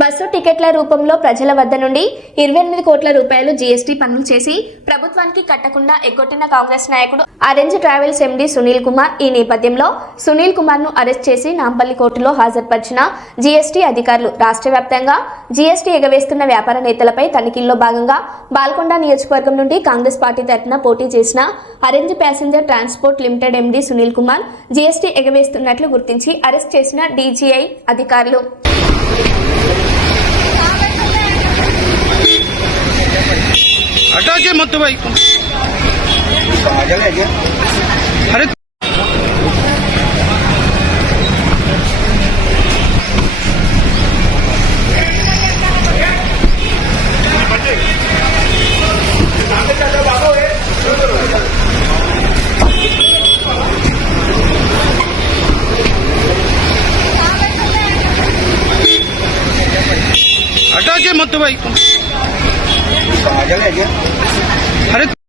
Bus టికెట్ల రూపంలో ప్రజల వద్ద నుండి 28 కోట్ల రూపాయలు జీఎస్టీ పన్నులు చేసి ప్రభుత్వానికి కట్టకుండా ఎగ్గొట్టిన కాంగ్రెస్ నాయకుడు orange travels MD Sunil Kumar. ఈ నేపథ్యంలో సునీల్ కుమార్ ను అరెస్ట్ చేసి నాంపల్లి కోర్టులో హాజరుపరిచిన జీఎస్టీ అధికారులు రాష్ట్ర వ్యాప్తంగా జీఎస్టీ ఎగవేస్తున్న వ్యాపార నేతలపై తనిఖీల్లో భాగంగా బాల్కొండ నియోజకవర్గం నుండి కాంగ్రెస్ పార్టీ తరఫున పోటీ చేసిన orange passenger transport limited MD Sunil Kumar GST ఎగవేస్తున్నట్లు గుర్తించి అరెస్ట్ చేసిన డీజీఐ అధికారులు. हटा के मत भाई अरे हटा के मत भाई अरे